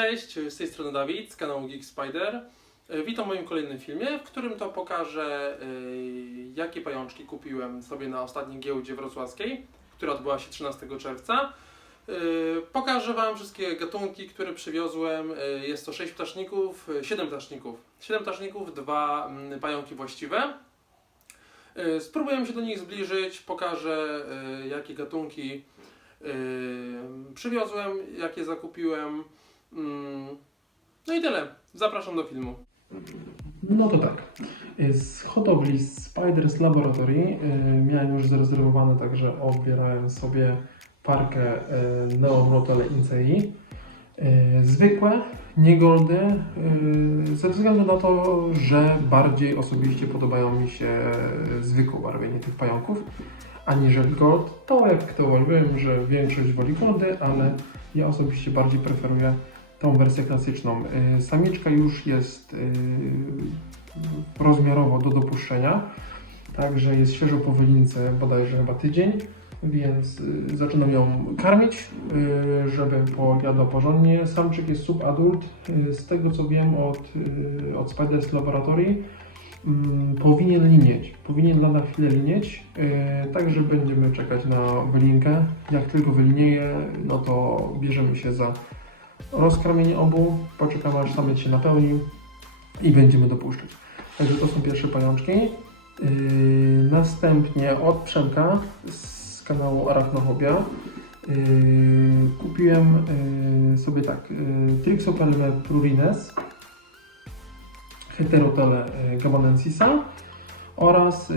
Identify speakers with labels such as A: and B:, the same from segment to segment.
A: Cześć, z tej strony Dawid z kanału Geek Spider. E, Witam w moim kolejnym filmie, w którym to pokażę, e, jakie pajączki kupiłem sobie na ostatniej giełdzie wrocławskiej, która odbyła się 13 czerwca. E, Pokażę Wam wszystkie gatunki, które przywiozłem. Jest to 6 ptaszników, 7 ptaszników. 7 ptaszników, dwa mm, pająki właściwe. Spróbujemy się do nich zbliżyć, pokażę jakie gatunki przywiozłem, jakie zakupiłem. Mm, No i tyle. Zapraszam do filmu.
B: No to tak. Z hodowli Spiders Laboratory y, miałem już zarezerwowane, także odbierałem sobie parkę y, Neomrotele Incei. Y, Zwykłe, nie goldy, y, ze względu na to, że bardziej osobiście podobają mi się zwykłe barwienie tych pająków, aniżeli gold. To jak woli, wiem, że większość woli goldy, ale ja osobiście bardziej preferuję tą wersję klasyczną. Y, Samiczka już jest y, rozmiarowo do dopuszczenia, także jest świeżo po wylince, bodajże chyba tydzień, więc y, zaczynam ją karmić, żeby pojadła porządnie. Samczyk jest subadult, z tego co wiem od, od Spiders Laboratory. mm, Powinien linieć, powinien lada chwilę linieć, także będziemy czekać na wylinkę. Jak tylko wylinieje, no to bierzemy się za rozkarmienie obu, poczekamy aż samiec się napełni i będziemy dopuszczać. Także to są pierwsze pajączki. Yy, następnie od Przemka z kanału Arachnophobia yy, kupiłem yy, sobie tak yy, Trixopelme prurines, Heterotele yy, gabanensisa oraz yy,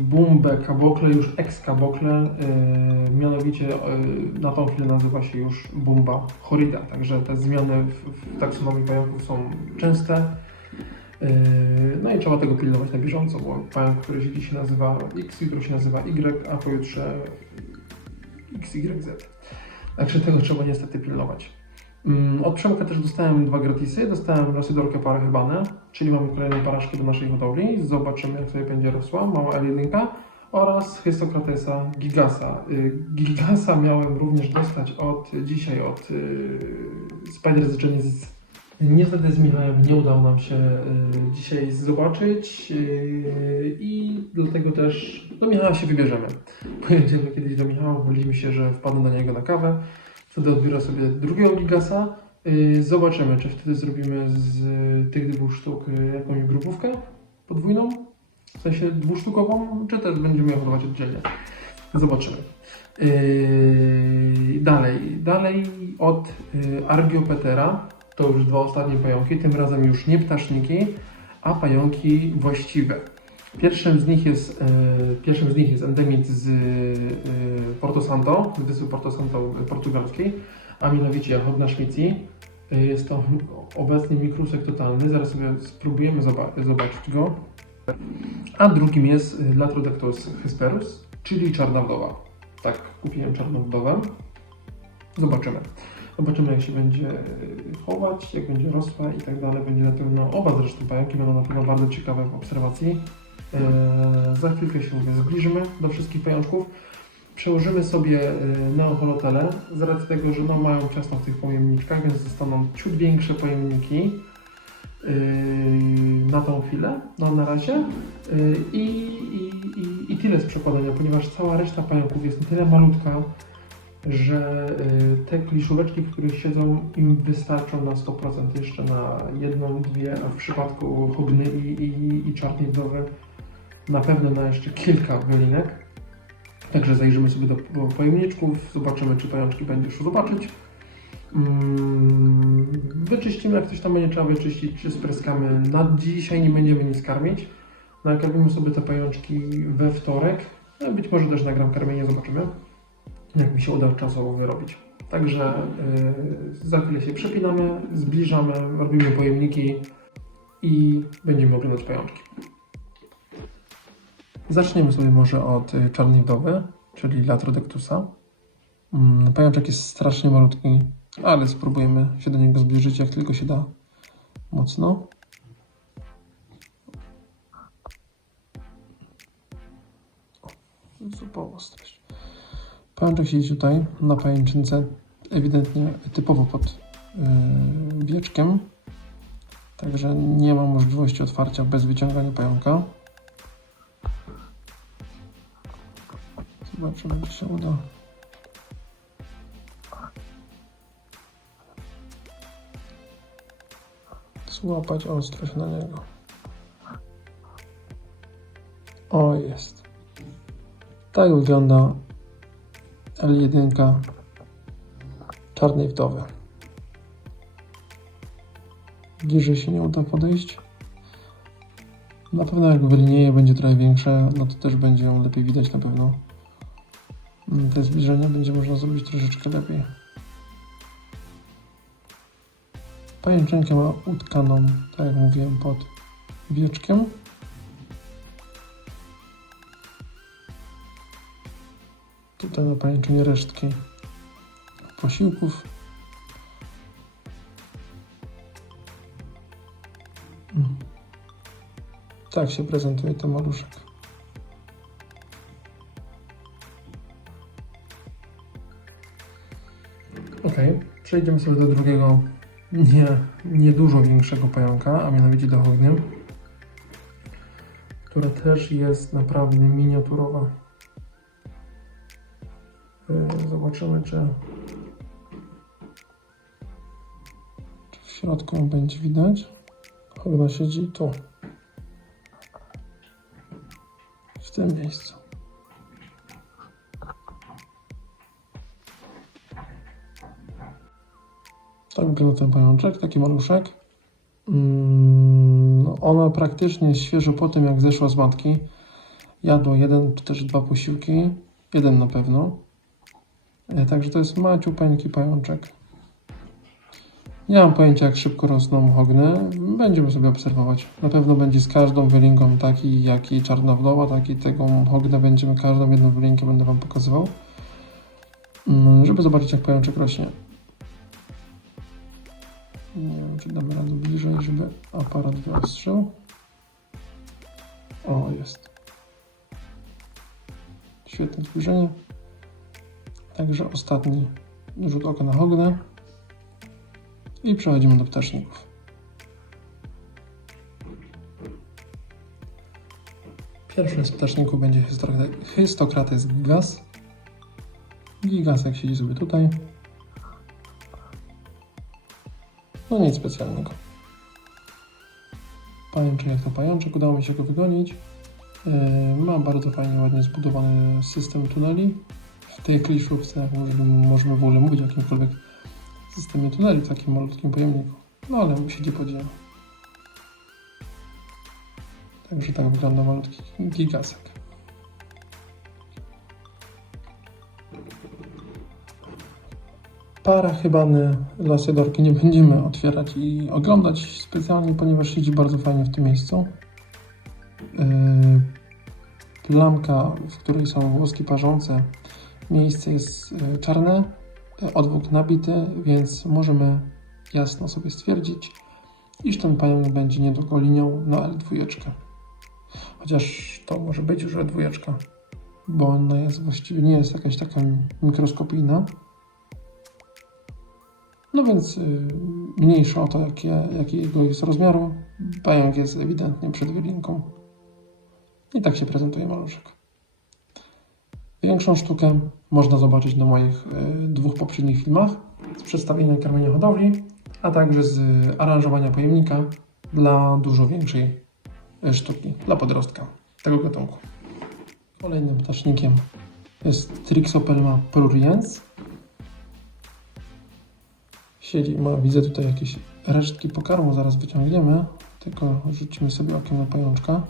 B: Bumbę kabokle, już ex kabokle, yy, mianowicie yy, na tą chwilę nazywa się już Bumba horrida, także te zmiany w, taksonomii pająków są częste. No i trzeba tego pilnować na bieżąco, bo pająk, który się dziś nazywa X, jutro się nazywa Y, a pojutrze XYZ. Także tego trzeba niestety pilnować. Mm, Od Przemka też dostałem dwa gratisy. Dostałem Rosidorkę parachybane, czyli mamy kolejną paraszkę do naszej hodowli. Zobaczymy, jak sobie będzie rosła. Mała L1 oraz Histokratesa gigasa. Y, Gigasa miałem również dostać od dzisiaj od y, Spiders Genesis. Niestety z Michałem nie udało nam się y, dzisiaj zobaczyć y, i dlatego też do Michała się wybierzemy. Pojedziemy kiedyś do Michała, mówiliśmy się, że wpadnę na niego na kawę. Wtedy odbiorę sobie drugiego gigasa. Y, Zobaczymy, czy wtedy zrobimy z tych dwóch sztuk y, jakąś grupówkę podwójną, w sensie dwusztukową, czy też będziemy je hodować oddzielnie. Zobaczymy. Yy, dalej, dalej od yy, Argiopetera, to już dwa ostatnie pająki, tym razem już nie ptaszniki, a pająki właściwe. Pierwszym z nich jest, yy, pierwszym z nich jest endemit z yy, Porto Santo, z wyspy Porto Santo portugalskiej, a mianowicie Jachodna Szmici. Jest to obecnie mikrusek totalny, zaraz sobie spróbujemy zoba- zobaczyć go. A drugim jest Latrodactylus hesperus, czyli czarna wdowa. Tak, kupiłem czarną wdowę. Zobaczymy. Zobaczymy, jak się będzie chować, jak będzie rosła i tak dalej. Będzie na pewno, oba zresztą pająki będą na pewno bardzo ciekawe w obserwacji. Eee, za chwilkę się zbliżymy do wszystkich pajączków. Przełożymy sobie y, neoholotele z racji tego, że no, mają ciasno w tych pojemniczkach, więc zostaną ciut większe pojemniki yy, na tą chwilę, no na razie. I, i, i, I tyle z przekładania, ponieważ cała reszta pająków jest na tyle malutka, że te kliszóweczki, w których siedzą, im wystarczą na 100% jeszcze na jedną, dwie, a w przypadku hogny i, i, i czarnej wdowy na pewno na jeszcze kilka wylinek. Także zajrzymy sobie do, pojemniczków, zobaczymy, czy pajączki będzie szło zobaczyć. Mm, Wyczyścimy, jak coś tam będzie trzeba wyczyścić, czy spryskamy. Na dzisiaj nie będziemy nic karmić. Nakarmimy sobie te pajączki we wtorek. No, być może też nagram karmienie, zobaczymy, jak mi się uda czasowo wyrobić. Także yy, za chwilę się przepinamy, zbliżamy, robimy pojemniki i będziemy oglądać pajączki. Zaczniemy sobie może od y, czarnej wdowy, czyli Latrodectusa. Mm, Pajączek jest strasznie malutki, ale spróbujemy się do niego zbliżyć jak tylko się da. Mocno. Zupowo ostrość. Pajączek siedzi tutaj na pajęczynce, ewidentnie typowo pod yy, wieczkiem. Także nie ma możliwości otwarcia bez wyciągania pająka. Zobaczymy, czy się uda. Złapać ostrość na niego. O, jest. Tak wygląda L1 czarnej wdowy. Bliżej się nie uda podejść. Na pewno jak wylinieje, będzie trochę większe, no to też będzie ją lepiej widać na pewno. Te zbliżenia będzie można zrobić troszeczkę lepiej. Pajęczynkę ma utkaną, tak jak mówiłem, pod wieczkiem. Tutaj na pajęczynie resztki posiłków. Tak się prezentuje ten maluszek. Przejdziemy sobie do drugiego, nie, nie dużo większego pająka, a mianowicie do ognia, która też jest naprawdę miniaturowa. Yy, Zobaczymy, czy, w środku będzie widać. Ogna siedzi tu. W tym miejscu. Tak wygląda ten pajączek, taki maluszek. Mm, no ona praktycznie świeżo po tym, jak zeszła z matki. Jadła jeden czy też dwa posiłki. Jeden na pewno. E, Także to jest maciupeńki pajączek. Nie mam pojęcia, jak szybko rosną hogny. Będziemy sobie obserwować. Na pewno będzie z każdą wylinką taki, jak i czarna wdoła, tak i tego hognę będziemy każdą jedną wylinkę będę Wam pokazywał. Mm, Żeby zobaczyć, jak pajączek rośnie. Nie wiem, czy damy radę bliżej, żeby aparat wyostrzył. O, jest. Świetne zbliżenie. Także ostatni rzut oka na hognę. I przechodzimy do ptaszników. Pierwszy z ptaszników będzie Hystokrates- Hystokrates gigas. Gigasek siedzi sobie tutaj. No nic specjalnego. Pajączek jak to pajączek, udało mi się go wygonić. Yy, ma bardzo fajnie, ładnie zbudowany system tuneli. W tej kliszówce możemy, w ogóle mówić o jakimkolwiek systemie tuneli w takim malutkim pojemniku. No ale siedzi podziemie. Także tak wygląda malutki gigasek. Parachybany lasydorki nie będziemy otwierać i oglądać specjalnie, ponieważ siedzi bardzo fajnie w tym miejscu. Plamka, w której są włoski parzące, miejsce jest yy, czarne, odwóg nabity, więc możemy jasno sobie stwierdzić, iż ten pająk będzie niedługo linią na L2. Chociaż to może być już L2, bo ona jest właściwie nie jest jakaś taka mikroskopijna. No więc y, mniejsza o to, jakie, jakiego jest rozmiaru, pająk jest ewidentnie przed wylinką. I tak się prezentuje maluszek. Większą sztukę można zobaczyć na moich y, dwóch poprzednich filmach z przedstawienia karmienia hodowli, a także z aranżowania pojemnika dla dużo większej y, sztuki, dla podrostka tego gatunku. Kolejnym ptasznikiem jest Trixopelma pruriens. Siedzi, ma, widzę tutaj jakieś resztki pokarmu, zaraz wyciągniemy, tylko rzucimy sobie okiem na pajączka.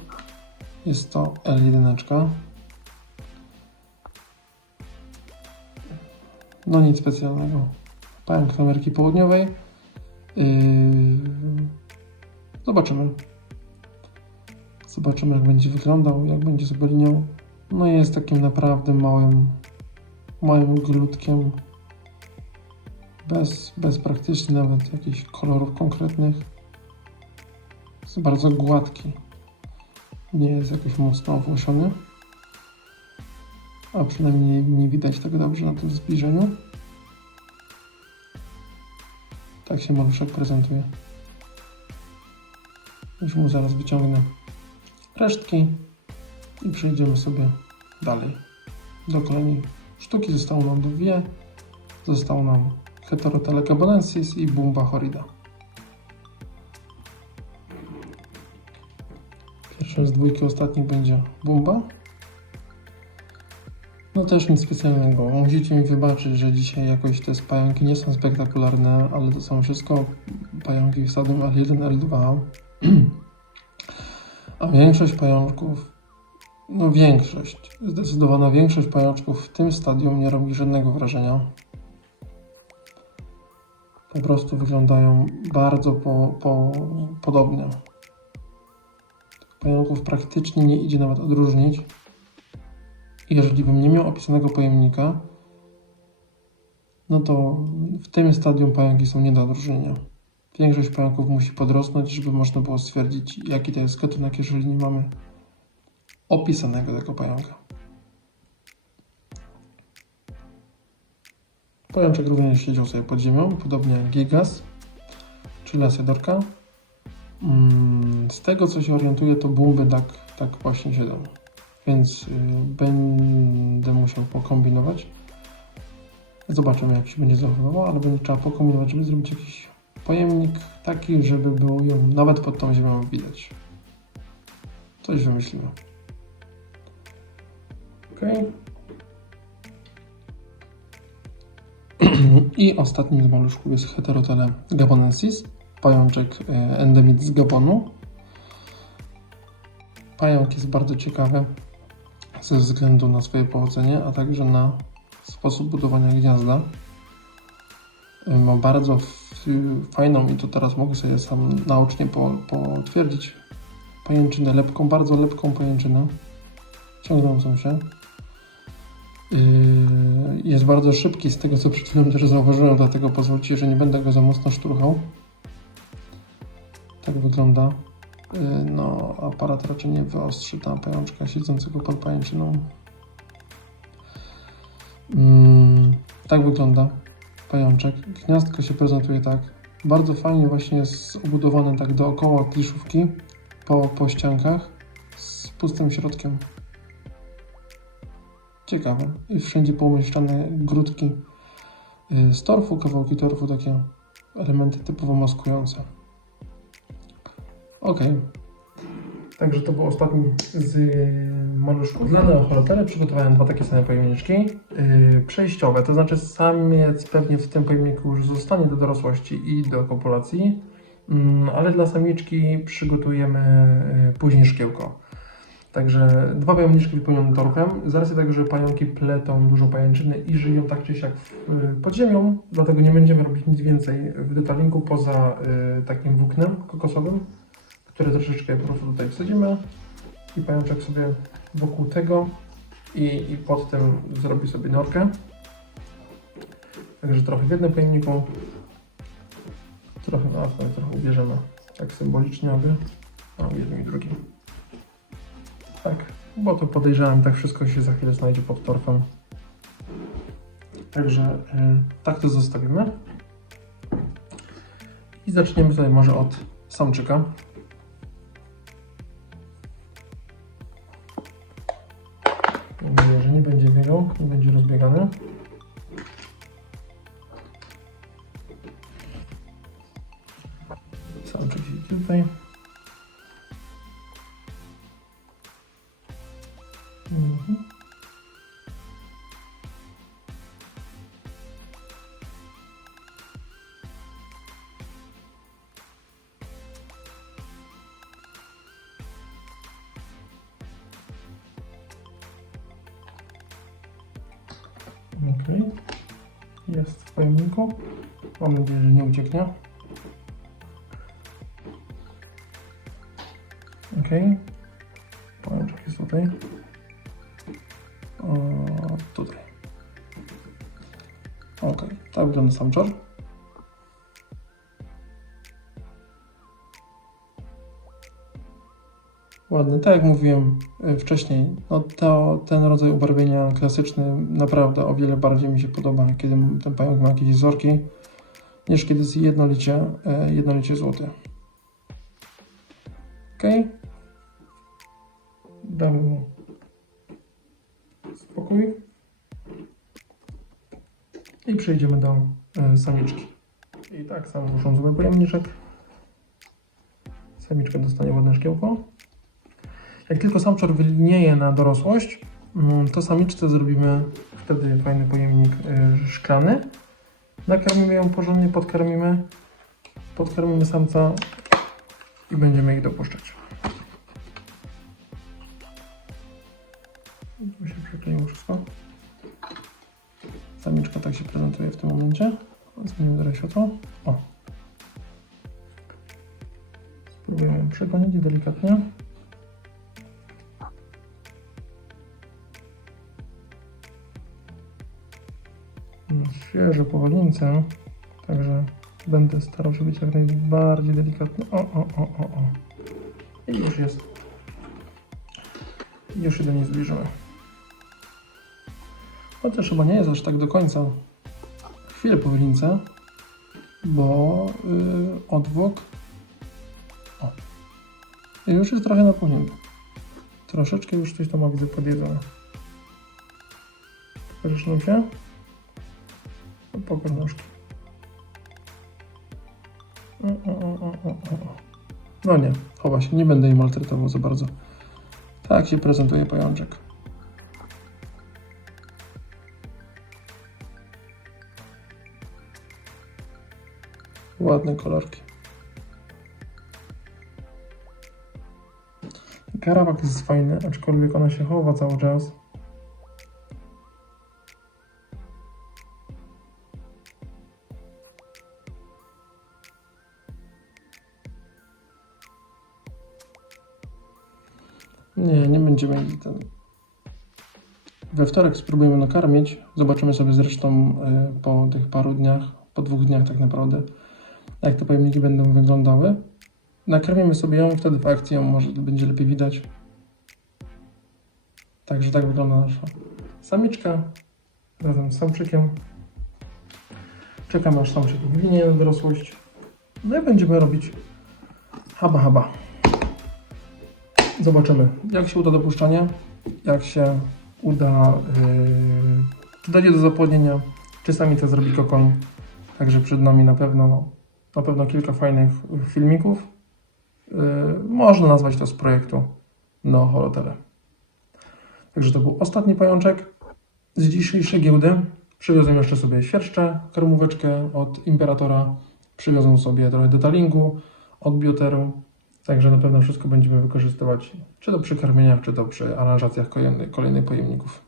B: Jest to L1. No nic specjalnego. Pająk Ameryki Południowej. Yy... Zobaczymy. Zobaczymy jak będzie wyglądał, jak będzie sobie linią. No jest takim naprawdę małym, małym glutkiem. Bez, bez praktycznie nawet jakichś kolorów konkretnych. Jest bardzo gładki. Nie jest jakoś mocno owłosiony. A przynajmniej nie, widać tak dobrze na tym zbliżeniu. Tak się maluszek prezentuje. Już mu zaraz wyciągnę resztki i przejdziemy sobie dalej. Do kolejnej sztuki zostało nam dwie. Został nam Heterotele gabolensis i Bumba horrida. Pierwszym z dwójki ostatnich będzie Bumba. No też nic specjalnego. Musicie mi wybaczyć, że dzisiaj jakoś te pająki nie są spektakularne, ale to są wszystko pająki w stadium L1, L2. A większość pajączków, no większość, zdecydowana większość pajączków w tym stadium nie robi żadnego wrażenia. Po prostu wyglądają bardzo po, po, podobnie. Pająków praktycznie nie idzie nawet odróżnić. Jeżeli bym nie miał opisanego pojemnika, no to w tym stadium pająki są nie do odróżnienia. Większość pająków musi podrosnąć, żeby można było stwierdzić, jaki to jest gatunek, jeżeli nie mamy opisanego tego pająka. Pajączek również siedział sobie pod ziemią, podobnie jak gigas, czy lasedorka. Mm, Z tego co się orientuję, to bumby tak, tak właśnie siedzą. Więc y, będę musiał pokombinować. Zobaczymy, jak się będzie zachowywał, ale będzie trzeba pokombinować, żeby zrobić jakiś pojemnik taki, żeby było ją nawet pod tą ziemią widać. Coś wymyślimy. Ok. I ostatnim z maluszków jest Heterotele gabonensis, pajączek e, endemit z Gabonu. Pająk jest bardzo ciekawy ze względu na swoje pochodzenie, a także na sposób budowania gniazda. Y, Ma bardzo fajną, i to teraz mogę sobie sam naocznie po, potwierdzić, pajęczynę lepką, bardzo lepką pajęczynę, ciągnącą się. Yy, Jest bardzo szybki z tego, co przed chwilą też zauważyłem, dlatego pozwólcie, że nie będę go za mocno szturchał. Tak wygląda. Yy, No, aparat raczej nie wyostrzy ta pajączka siedzącego pod pajęczyną. Mm, tak wygląda pajączek. Gniazdko się prezentuje tak. Bardzo fajnie właśnie jest obudowane tak dookoła kliszówki po, po ściankach z pustym środkiem. Ciekawe. I wszędzie poumieszczane grudki y, z torfu, kawałki torfu, takie elementy typowo maskujące. Ok. Także to był ostatni z maluszków. Dla neocholotery przygotowałem dwa takie same pojemniczki. Yy, przejściowe, to znaczy samiec pewnie w tym pojemniku już zostanie do dorosłości i do kopulacji, mm, ale dla samiczki przygotujemy później szkiełko. Także dwa pojemniczki wypełnione torfem. Z racji tego, że pająki pletą dużo pajęczyny i żyją tak czy siak yy, pod ziemią, dlatego nie będziemy robić nic więcej w detalinku poza yy, takim włóknem kokosowym które troszeczkę po prostu tutaj wsadzimy i pajączek sobie wokół tego i, i pod tym zrobi sobie norkę. Także trochę w jednym pojemniku, trochę tutaj trochę ubierzemy tak symbolicznie aby a jednym i drugim. Tak, bo to podejrzewam, tak wszystko się za chwilę znajdzie pod torfem. Także y, tak to zostawimy. I zaczniemy sobie może od samczyka. Mam nadzieję, że nie będzie biegał, nie będzie rozbiegany. Ok. Jest w pojemniku. Mam nadzieję, że nie ucieknie. Ok. Pajączek jest tutaj. O, tutaj. Ok. Tak wygląda sam czar. Ładny, tak jak mówiłem e, wcześniej, no to, ten rodzaj ubarwienia klasyczny naprawdę o wiele bardziej mi się podoba, kiedy ten pająk ma jakieś wzorki. niż kiedy jest jednolicie, e, jednolicie złoty. Ok. Damy mu spokój. I przejdziemy do e, samiczki. I tak samo muszą sobie pojemniczek. Samiczka dostanie ładne szkiełko. Jak tylko samczor wylnieje na dorosłość, mm, to samiczce zrobimy wtedy fajny pojemnik y, szklany. Nakarmimy ją porządnie, podkarmimy. Podkarmimy samca i będziemy ich dopuszczać. Tu się przykleiło wszystko. Samiczka tak się prezentuje w tym momencie. Zmienimy teraz światło. O. Spróbujemy ją przegonić delikatnie. Świeże powolnice, także będę starał się być jak najbardziej delikatny. O, o, o, o, o. I już jest. Już się do niej zbliżymy. Chociaż chyba nie jest aż tak do końca. Chwilę powolnice, bo yy. O. I już jest trochę napełniony. Troszeczkę już coś tam ma widzę podjedzone. Pokażesz się? Pokaż o, o, o. No nie, chowa się, nie będę jej maltretował za bardzo. Tak się prezentuje pajączek. Ładne kolorki. Karawak jest fajny, aczkolwiek ona się chowa cały czas. Będziemy ten. We wtorek spróbujemy nakarmić. Zobaczymy sobie zresztą y, po tych paru dniach, po dwóch dniach tak naprawdę, jak te pojemniki będą wyglądały. Nakarmimy sobie ją i wtedy w akcji ją może będzie lepiej widać. Także tak wygląda nasza samiczka razem z samczykiem. Czekam aż samczyk wywinie dorosłość. No i będziemy robić haba haba. Zobaczymy, jak się uda dopuszczanie, jak się uda, yy, czy do zapłodnienia, czy samica zrobi kokoń. Także przed nami na pewno, na pewno kilka fajnych filmików. Yy, można nazwać to z projektu No Holotele. Także to był ostatni pajączek z dzisiejszej giełdy. Przywiozłem jeszcze sobie świerszcze, karmóweczkę od Imperatora. Przywiozłem sobie trochę detalingu od Bioteru. Także na pewno wszystko będziemy wykorzystywać, czy to przy karmieniach, czy to przy aranżacjach kolejnych, kolejnych pojemników.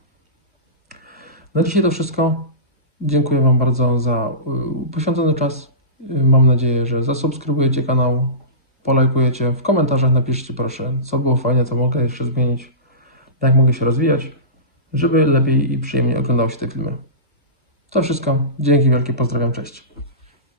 B: Na dzisiaj to wszystko. Dziękuję Wam bardzo za y, poświęcony czas. Y, Mam nadzieję, że zasubskrybujecie kanał, polajkujecie. W komentarzach napiszcie proszę, co było fajne, co mogę jeszcze zmienić, jak mogę się rozwijać, żeby lepiej i przyjemniej oglądały się te filmy. To wszystko. Dzięki wielkie, pozdrawiam, cześć.